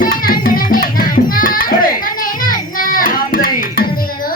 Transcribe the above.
在哪里